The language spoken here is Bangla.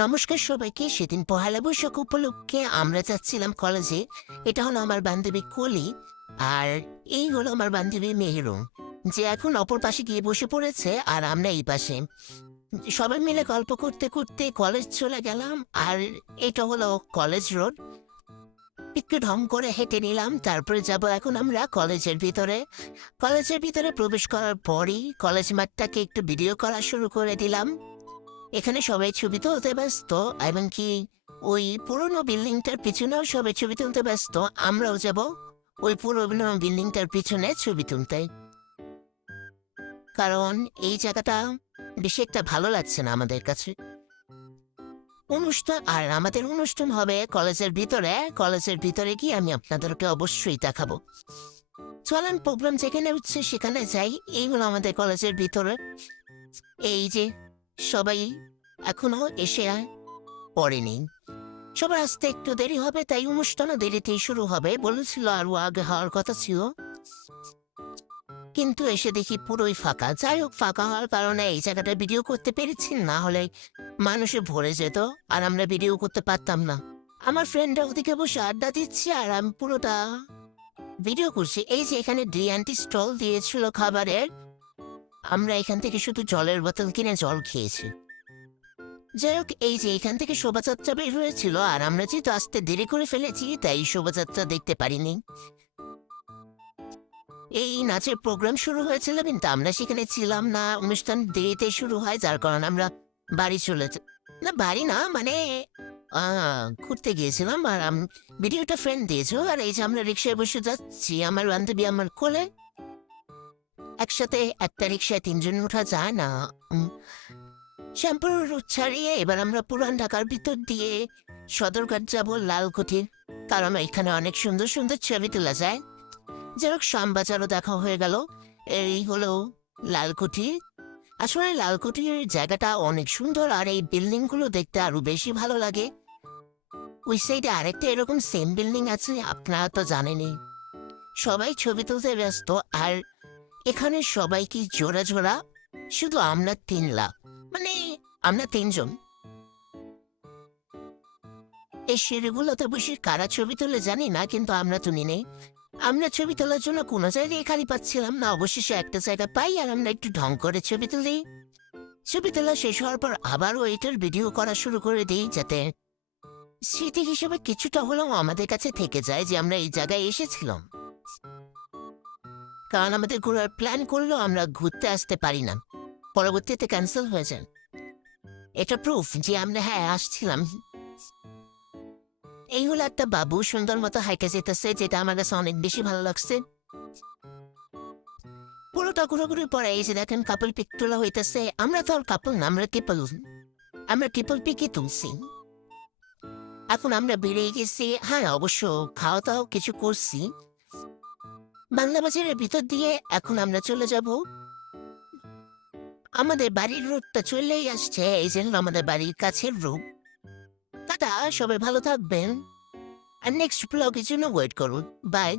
নমস্কার সবাইকে। সেদিন পহেলা বৈশাখ উপলক্ষে আমরা যাচ্ছিলাম কলেজে। এটা হলো আমার বান্ধবী কলি, আর এই হলো আমার বান্ধবী মেহেরুম, যে এখন অপর পাশে গিয়ে বসে পড়েছে আর আমরা এই পাশে। সবাই মিলে গল্প করতে করতে কলেজ চলে গেলাম। আর এটা হলো কলেজ রোড। একটু ঢং করে হেঁটে নিলাম, তারপরে যাব এখন আমরা কলেজের ভিতরে। কলেজের ভিতরে প্রবেশ করার পরই কলেজ মাঠটাকে একটু ভিডিও করা শুরু করে দিলাম। এখানে সবাই ছবি তুলতে ব্যস্ত, এমনকি ওই পুরোনো বিল্ডিংটার পিছনেও সবাই ছবি তুলতে ব্যস্ত। আমরাও যাব ওই পুরোনো বিল্ডিংটার পিছনে ছবি তুলতে, কারণ এই জায়গাটা বেশি একটা ভালো লাগছে না আমাদের কাছে। অনুষ্ঠান, আর আমাদের অনুষ্ঠান হবে কলেজের ভিতরে। কলেজের ভিতরে গিয়ে আমি আপনাদেরকে অবশ্যই দেখাবো। চলেন প্রোগ্রাম যেখানে হচ্ছে সেখানে যাই। এইগুলো আমাদের কলেজের ভিতরে। এই যে সবাই এখনো এসে পড়েনি, সবার আসতে একটু দেরি হবে, তাই অনুষ্ঠানও দেরিতেই শুরু হবে বলেছিল, আরো আগে হওয়ার কথা ছিল, কিন্তু এসে দেখি পুরোই ফাঁকা। যাই হোক, ফাঁকা হওয়ার কারণে এই জায়গাটা ভিডিও করতে পেরেছি, না হলে মানুষে ভরে যেত আর আমরা ভিডিও করতে পারতাম না। আমার ফ্রেন্ডরা ওদিকে বসে আড্ডা দিচ্ছে আর আমি পুরোটা ভিডিও করছি। এই যে এখানে ডিএনটি স্টল দিয়েছিল খাবারের, আমরা এখান থেকে শুধু জলের বোতল কিনে জল খেয়েছি। যাই হোক, এই যে এখান থেকে শোভাযাত্রা বের হয়েছিল, আর আমরা যেহেতু আসতে দেরি করে ফেলেছি তাই শোভাযাত্রা দেখতে পারিনি। এই নাচের প্রোগ্রাম শুরু হয়েছিল কিন্তু আমরা সেখানে ছিলাম না। অনুষ্ঠান দেরিতে শুরু হয়, যার কারণে আমরা বাড়ি চলে না, বাড়ি না মানে ঘুরতে গিয়েছিলাম। আর ভিডিওটা ফ্রেন্ড দিয়েছিল, আর এই যে আমরা রিক্সায় বসে যাচ্ছি, আমার বান্ধবী আমার কোলে। একসাথে একটা রিক্সায় তিনজন ওঠা যায় না। শ্যামপুর রোড ছাড়িয়ে এবার আমরা পুরান ঢাকার ভিতর দিয়ে সদরঘাট যাব, লালকুঠি, কারণ এখানে অনেক সুন্দর সুন্দর ছবি তোলা যায়। যেরকম শ্যামবাজারও দেখা হয়ে গেল। এই হলো লালকুঠি। আসলে লালকুঠির জায়গাটা অনেক সুন্দর, আর এই বিল্ডিংগুলো দেখতে আরো বেশি ভালো লাগে। ওই সাইডে আরেকটা এরকম সেম বিল্ডিং আছে, আপনারা তো জানেনই। সবাই ছবি তুলতে ব্যস্ত, আর এখানে সবাই কি জোড়া জোড়া, শুধু আমরা তিনলা, মানে আমরা তিনজন। এই সিঁড়িগুলোতে বসে কারা ছবি তুলে জানি না, কিন্তু আমরা তুলি নেই। আমরা ছবি তোলার জন্য কোনো জায়গায় খালি পাচ্ছিলাম না, অবশেষে একটা জায়গা পাই আর আমরা একটু ঢং করে ছবি তুলি। ছবি তোলা শেষ হওয়ার পর আবারও এটার ভিডিও করা শুরু করে দিই, যাতে স্মৃতি হিসেবে কিছুটা হলেও আমাদের কাছে থেকে যায় যে আমরা এই জায়গায় এসেছিলাম। কারণ আমাদের ঘোরার প্ল্যান করলেও আমরা ঘুরতে আসতে পারি না, পরবর্তীতে ক্যান্সেল হয়ে যায়। এটা প্রুফ যে আমরা হ্যাঁ আসছিলাম। এই হলো একটা বাবু সুন্দর মতো হাইটে যেতেছে, যেটা আমার কাছে অনেক বেশি ভালো লাগছে। পুরোটা ঘুরাঘুরির পরে এই যে দেখেন কাপল পিক তোলা হইতেছে। আমরা তো আর কাপল না, আমরা ট্রিপল, আমরা ট্রিপল পিকই তুলছি। এখন আমরা বেরিয়ে গেছি। হ্যাঁ, অবশ্য খাওয়া দাওয়া কিছু করছি বাংলা বাজারের ভিতর দিয়ে। এখন আমরা চলে যাব আমাদের বাড়ির রোডটা, চলেই আসছে এই যে আমাদের বাড়ির কাছের রোড। দাদা, সবাই ভালো থাকবেন, আর নেক্সট ব্লগের জন্য ওয়েট করুন। বাই।